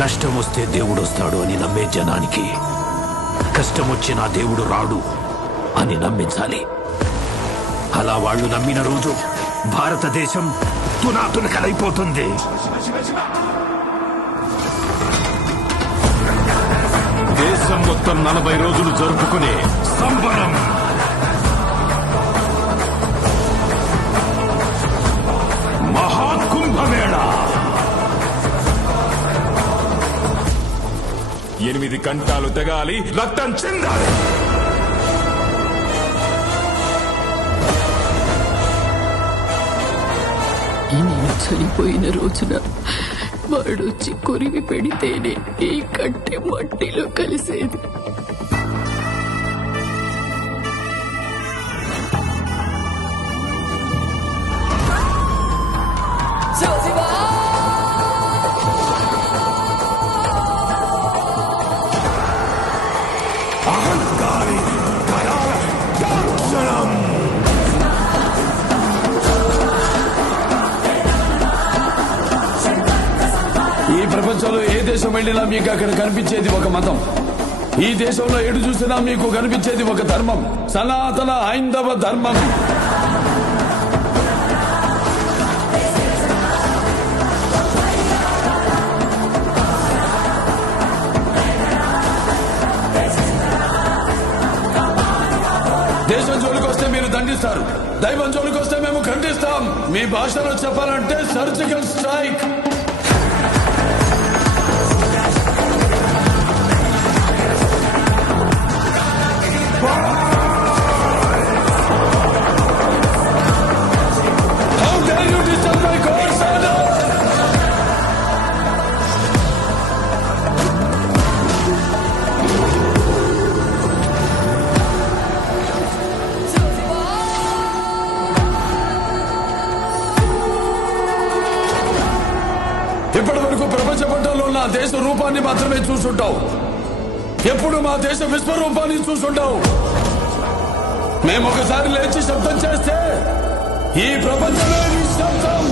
కష్టం వస్తే దేవుడు వస్తాడు అని నమ్మే జనానికి కష్టం వచ్చినా దేవుడు రాడు అని నమ్మించాలి. అలా వాళ్ళు నమ్మిన రోజు భారతదేశం తునాతునకలైపోతుంది. దేశం మొత్తం 40 రోజులు జరుపుకునే సంబరం మహాకుంభమేళ. 8 గంటలు తెగాలి, రక్తం చెందాలి. నేను చనిపోయిన రోజున వాడొచ్చి కొరివి పెడితేనే ఈ కట్టె మట్టిలో కలిసేది. ఈ ప్రపంచంలో ఏ దేశం వెళ్ళినా మీకు అక్కడ కనిపించేది ఒక మతం. ఈ దేశంలో ఎటు చూసినా మీకు కనిపించేది ఒక ధర్మం, సనాతన హైందవ ధర్మం. దేశం జోలికొస్తే మీరు దండిస్తారు, దైవం జోలికొస్తే మేము ఖండిస్తాం. మీ భాషలో చెప్పాలంటే surgical strike. How dare you disturb my God's order? ఇప్పటి వరకు ప్రపంచ పటంలో ఉన్న దేశ రూపాన్ని మాత్రమే చూసుంటావు. ఎప్పుడు మా దేశ విశ్వరూపాన్ని చూసుంటావు. మేము ఒకసారి లేచి శబ్దం చేస్తే ఈ ప్రపంచమే నిశ్శబ్దం.